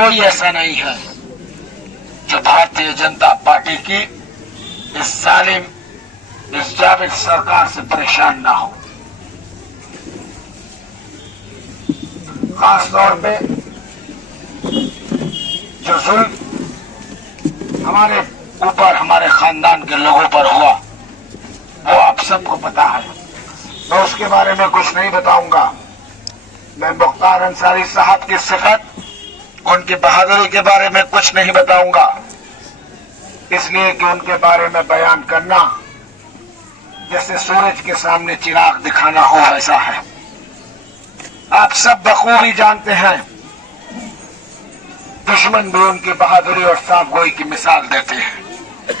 कोई ऐसा नहीं है जो भारतीय जनता पार्टी की इस जालिम, इस जाबिर सरकार से परेशान ना हो। खास तौर पे जो जुल्म हमारे ऊपर, हमारे खानदान के लोगों पर हुआ, वो आप सबको पता है। मैं उसके बारे में कुछ नहीं बताऊंगा। मैं मुख्तार अंसारी साहब की सिफत, उनकी बहादुरी के बारे में कुछ नहीं बताऊंगा, इसलिए कि उनके बारे में बयान करना जैसे सूरज के सामने चिराग दिखाना हो ऐसा है। आप सब बखूबी जानते हैं, दुश्मन भी उनकी बहादुरी और साफगोई की मिसाल देते हैं।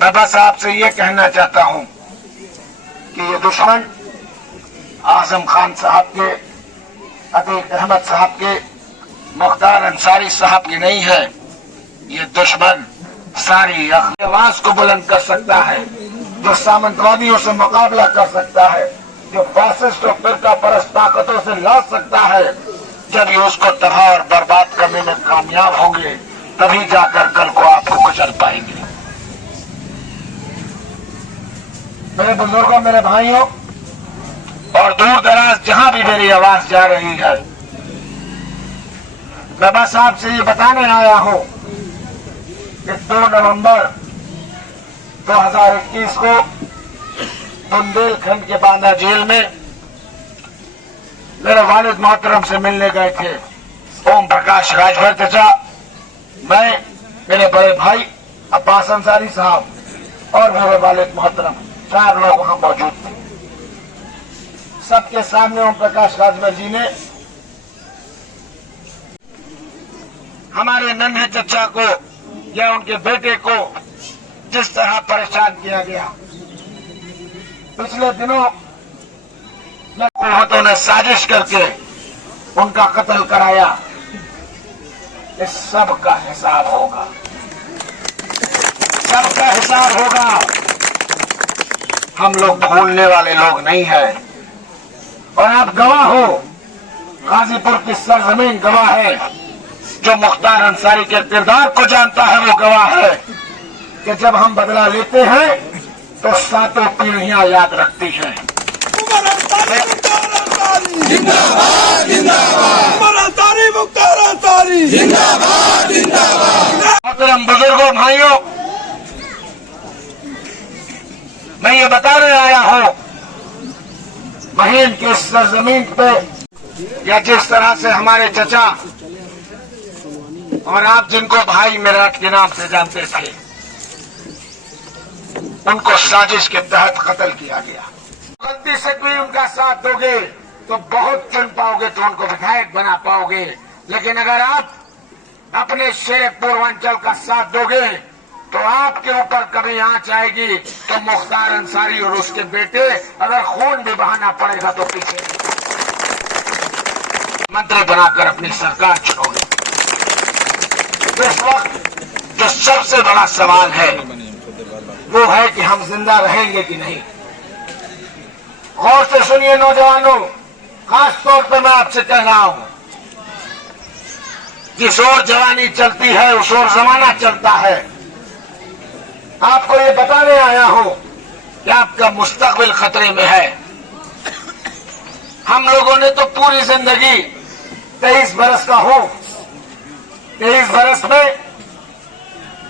मैं बस आपसे ये कहना चाहता हूं कि ये दुश्मन आजम खान साहब के, अतीक अहमद साहब के, मुख्तार अंसारी साहब की नहीं है। ये दुश्मन सारी आवाज को बुलंद कर सकता है, जो सामंतवादियों से मुकाबला कर सकता है, जो फासिस्ट और फिरका परस्त ताकतों से लड़ सकता है। जब ये उसको तबाह और बर्बाद करने में कामयाब होंगे, तभी जाकर कल को आपको कुचल पाएंगे। मेरे बुजुर्गों, मेरे भाइयों, और दूर दराज जहां भी मेरी आवाज जा रही है, मैं बस आपसे ये बताने आया हूं कि 2 नवंबर 2021 को बुंदेलखंड के बांदा जेल में मेरे वालिद मोहतरम से मिलने गए थे ओम प्रकाश राजभर चचा, मैं, मेरे बड़े भाई अब्बास अंसारी साहब और मेरे वालिद मोहतरम, 4 लोग वहां मौजूद थे। सबके सामने ओम प्रकाश राजभर जी ने हमारे नन्हे चचा को या उनके बेटे को जिस तरह परेशान किया गया, पिछले दिनों हुकूमतों ने साजिश करके उनका कत्ल कराया, इस सब का हिसाब होगा, सबका हिसाब होगा। हम लोग भूलने वाले लोग नहीं हैं। और आप गवाह हो, गाजीपुर की सरजमीन गवाह है, जो मुख्तार अंसारी के किरदार को जानता है वो गवाह है कि जब हम बदला लेते हैं तो 7 पीढ़ियां याद रखती हैं। जिंदाबाद जिंदाबाद मुख्तार अंसारी जिंदाबाद जिंदाबाद। मोहतरम बुजुर्गों, भाइयों, मैं ये बताने आया हूं, महीन की सरजमीन पे या जिस तरह से हमारे चचा और आप जिनको भाई मेरठ के नाम से जानते थे, उनको साजिश के तहत कत्ल किया गया। गलती से भी उनका साथ दोगे तो बहुत चुन पाओगे, तो उनको विधायक बना पाओगे। लेकिन अगर आप अपने शेर पूर्वांचल का साथ दोगे तो आपके ऊपर कभी आंच आएगी तो मुख्तार अंसारी और उसके बेटे, अगर खून भी बहाना पड़ेगा तो पीछे मंत्री बनाकर अपनी सरकार छोड़ोगे। इस वक्त जो सबसे बड़ा सवाल है वो है कि हम जिंदा रहेंगे कि नहीं। गौर से सुनिए नौजवानों, खास तौर पर मैं आपसे कह रहा हूं, जिस ओर जवानी चलती है उस ओर जमाना चलता है। आपको ये बताने आया हूं कि आपका मुस्तकबिल खतरे में है। हम लोगों ने तो पूरी जिंदगी 23 बरस का हूं, 23 बरस में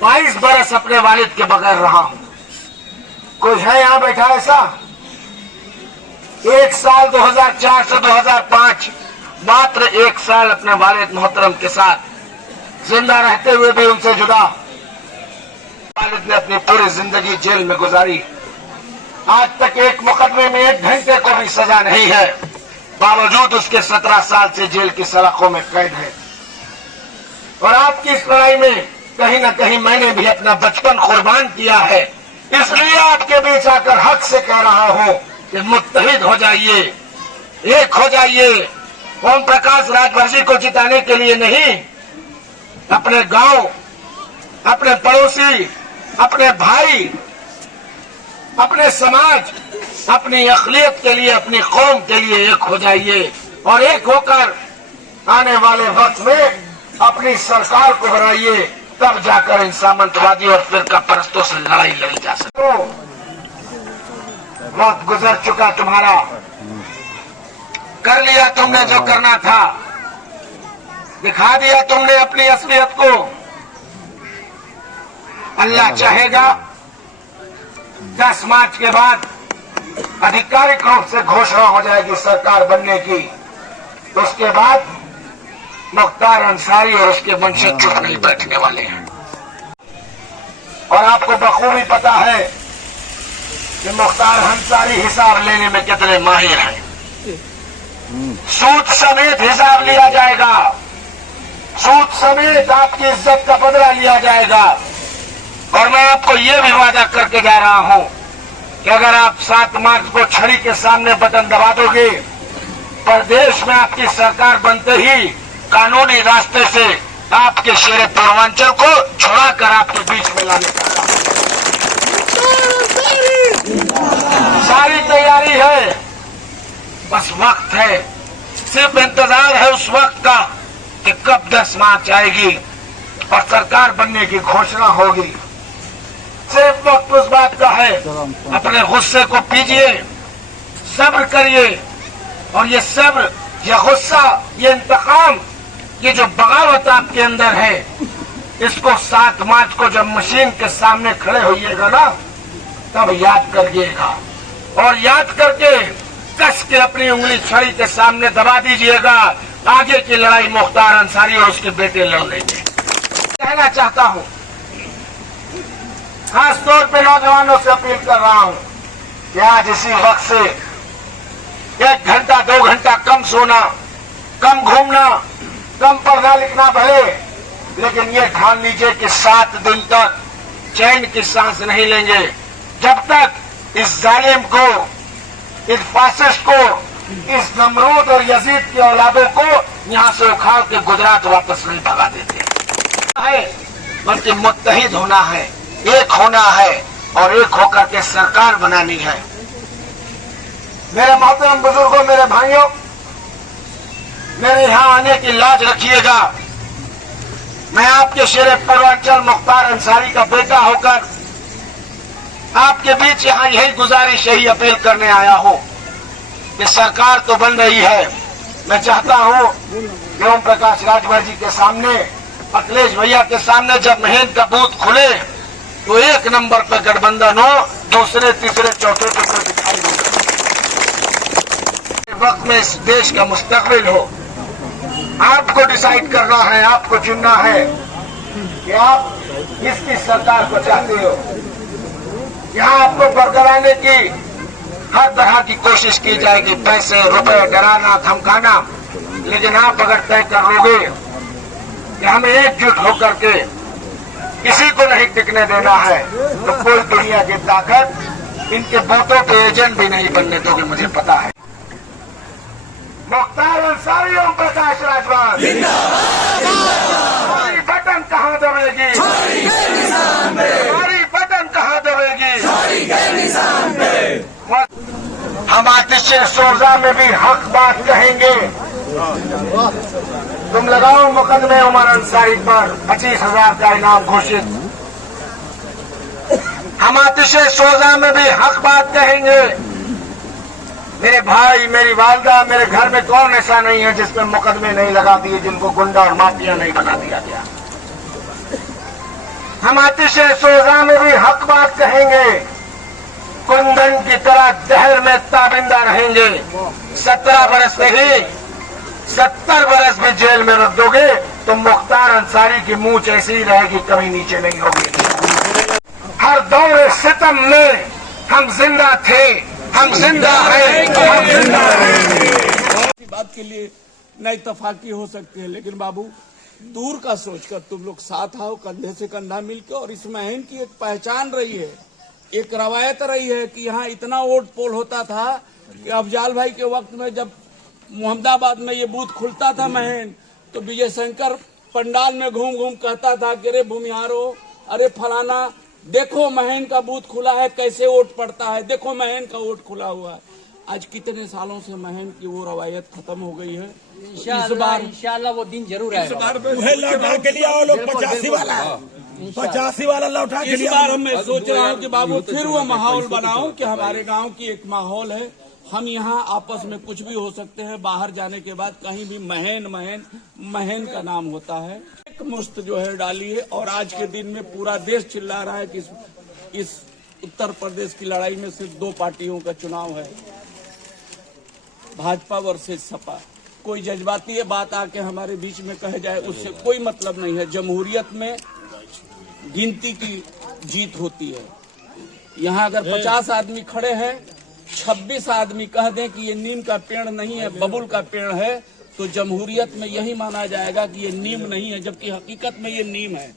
22 बरस अपने वालिद के बगैर रहा हूं। कोई है यहां बैठा ऐसा? 1 साल 2004 से 2005, मात्र 1 साल अपने वालिद मोहतरम के साथ जिंदा रहते हुए भी उनसे जुदा। वालिद ने अपनी पूरी जिंदगी जेल में गुजारी। आज तक एक मुकदमे में 1 घंटे को भी सजा नहीं है, बावजूद उसके 17 साल से जेल की सलाखों में कैद है। और आपकी इस लड़ाई में कहीं न कहीं मैंने भी अपना बचपन कुर्बान किया है। इसलिए आपके बीच आकर हक से कह रहा हूं कि मुत्तहिद हो जाइए, एक हो जाइए। ओम प्रकाश राजभर जी को जिताने के लिए नहीं, अपने गांव, अपने पड़ोसी, अपने भाई, अपने समाज, अपनी अखलियत के लिए, अपनी कौम के लिए एक हो जाइए। और एक होकर आने वाले वक्त में अपनी सरकार को बनाइए, तब जाकर इन सामंतवादी और फिरका परस्तों से लड़ाई लड़ी जा सकती। वक्त गुजर चुका तुम्हारा, कर लिया तुमने जो करना था, दिखा दिया तुमने अपनी असलियत को। अल्लाह चाहेगा 10 मार्च के बाद आधिकारिक रूप से घोषणा हो जाएगी सरकार बनने की, तो उसके बाद मुख्तार अंसारी और उसके वंशज चुप नहीं बैठने वाले हैं। और आपको बखूबी पता है कि मुख्तार अंसारी हिसाब लेने में कितने माहिर हैं। सूद समेत हिसाब लिया जाएगा, सूद समेत आपकी इज्जत का बदला लिया जाएगा। और मैं आपको ये भी वादा करके जा रहा हूं कि अगर आप 7 मार्च को छड़ी के सामने बटन दबा दोगे, प्रदेश में आपकी सरकार बनते ही कानूनी रास्ते से आपके शेर पूर्वांचल को छुड़ाकर आपके बीच में लाने का सारी तैयारी है। बस वक्त है, सिर्फ इंतजार है उस वक्त का कि कब 10 मार्च आएगी और सरकार बनने की घोषणा होगी। सिर्फ वक्त उस बात का है। अपने गुस्से को पीजिए, सब्र करिए, और ये सब्र, ये गुस्सा, ये इंतकाम, ये जो बगावत आपके अंदर है, इसको 7 मार्च को जब मशीन के सामने खड़े होइएगा ना, तब याद करिएगा। और याद करके कस के अपनी उंगली छड़ी के सामने दबा दीजिएगा। आगे की लड़ाई मुख्तार अंसारी और उसके बेटे लड़ लेंगे। कहना चाहता हूं, खास तौर पे नौजवानों से अपील कर रहा हूं कि आज इसी वक्त से 1 घंटा 2 घंटा कम सोना, कम घूमना, कम पढ़ना लिखना भले, लेकिन ये ठान लीजिए कि 7 दिन तक चैन की सांस नहीं लेंगे जब तक इस जालिम को, इस फासिस्ट को, इस नमरूद और यजीद की औलादों को यहां से उखाड़ के गुजरात वापस नहीं भगा देते है। बल्कि मुत्तहिद होना है, एक होना है और एक होकर के सरकार बनानी है। मेरे मोहतरम बुजुर्गों, मेरे भाइयों, मेरे यहां आने की लाज रखिएगा। मैं आपके शेर पूर्वांचल मुख्तार अंसारी का बेटा होकर आपके बीच यहां यही गुजारिश, यही अपील करने आया हूं कि सरकार तो बन रही है। मैं चाहता हूं कि ओम प्रकाश राजभर जी के सामने, अखिलेश भैया के सामने जब महेंद्र का बूथ खुले तो 1 नंबर पर गठबंधन हो, दूसरे तीसरे चौथे पे कोई दिखाई नहीं देता। वक्त में इस देश का मुस्तकबिल हो, आपको डिसाइड करना है, आपको चुनना है कि आप किसकी सरकार को चाहते हो। यहाँ आपको बरकराने की हर तरह की कोशिश की जाएगी, पैसे रुपए, डराना धमकाना, लेकिन आप अगर तय कर लोगे कि हमें एकजुट होकर के किसी को नहीं टिकने देना है, तो कोई दुनिया की ताकत इनके वोटों के एजेंट भी नहीं बनने दोगे, मुझे पता है। मुख्तार अंसारी, ओम प्रकाश राजभर, हमारी बटन कहाँ दबेगी, हमारी बटन कहाँ दबेगी। हम आतिशे सोजा में भी हक बात कहेंगे। तुम लगाओ मुकदमे उमर अंसारी पर, 25,000 का इनाम घोषित। हम आतिशे सोजा में भी हक बात कहेंगे। मेरे भाई, मेरी वालदा, मेरे घर में कौन ऐसा नहीं है जिसमें मुकदमे नहीं लगा दिए, जिनको गुंडा और माफिया नहीं बना दिया गया। हम आतिशे सोजा में भी हक बात कहेंगे। कुंदन की तरह जहर में ताबिंदा रहेंगे। 17 बरस नहीं, 70 बरस भी जेल में रख दोगे तो मुख्तार अंसारी की मूंछ ऐसी ही रहेगी, कभी नीचे नहीं होगी। हर दौर सितम में हम जिंदा थे, हम जिंदा हैं, हम जिंदा रहेंगे। बात के लिए न इत्तफाकी हो सकती है, लेकिन बाबू दूर का सोचकर तुम लोग साथ आओ, कंधे से कंधा मिलकर। और इस मुहिम की एक पहचान रही है, एक रवायत रही है कि यहाँ इतना वोट पोल होता था कि अफजाल भाई के वक्त में जब मोहम्मदाबाद में ये बूथ खुलता था महेन, तो विजय शंकर पंडाल में घूम घूम कहता था कि अरे भूमिहारो, अरे फलाना, देखो महेन का बूथ खुला है, कैसे वोट पड़ता है, देखो महेन का वोट खुला हुआ है। आज कितने सालों से महन की वो रवायत खत्म हो गई है। इंशाल्लाह वो दिन जरूर इस आएगा। बार वह लौटा के लिया वो लोग 85 वाला 85 वाला लौटा के इस लिया। बार मैं सोच रहा हूँ कि बाबू फिर वो माहौल बनाऊं कि हमारे गांव की एक माहौल है, हम यहाँ आपस में कुछ भी हो सकते हैं, बाहर जाने के बाद कहीं भी महन का नाम होता है। एक मुश्त जो है डाली है और आज के दिन में पूरा देश चिल्ला रहा है कि इस उत्तर प्रदेश की लड़ाई में सिर्फ 2 पार्टियों का चुनाव है, भाजपा वर्सेस सपा। कोई जज्बाती बात आके हमारे बीच में कह जाए उससे कोई मतलब नहीं है। जमहूरियत में गिनती की जीत होती है। यहाँ अगर 50 आदमी खड़े हैं, 26 आदमी कह दें कि ये नीम का पेड़ नहीं है, बबुल का पेड़ है, तो जमहूरियत में यही माना जाएगा कि ये नीम नहीं है, जबकि हकीकत में ये नीम है।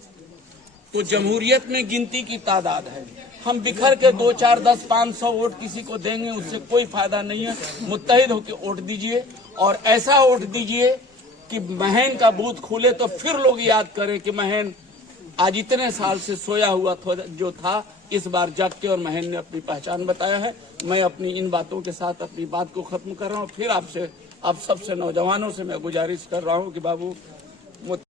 तो जमहूरियत में गिनती की तादाद है। हम बिखर के 2, 4, 10, 500 वोट किसी को देंगे, उससे कोई फायदा नहीं है। मुत्तहिद होकर वोट दीजिए और ऐसा वोट दीजिए कि महन का बूथ खुले तो फिर लोग याद करें कि महन आज इतने साल से सोया हुआ जो था, इस बार जाग के और महन ने अपनी पहचान बताया है। मैं अपनी इन बातों के साथ अपनी बात को खत्म कर रहा हूँ। फिर आप सबसे नौजवानों से मैं गुजारिश कर रहा हूँ कि बाबू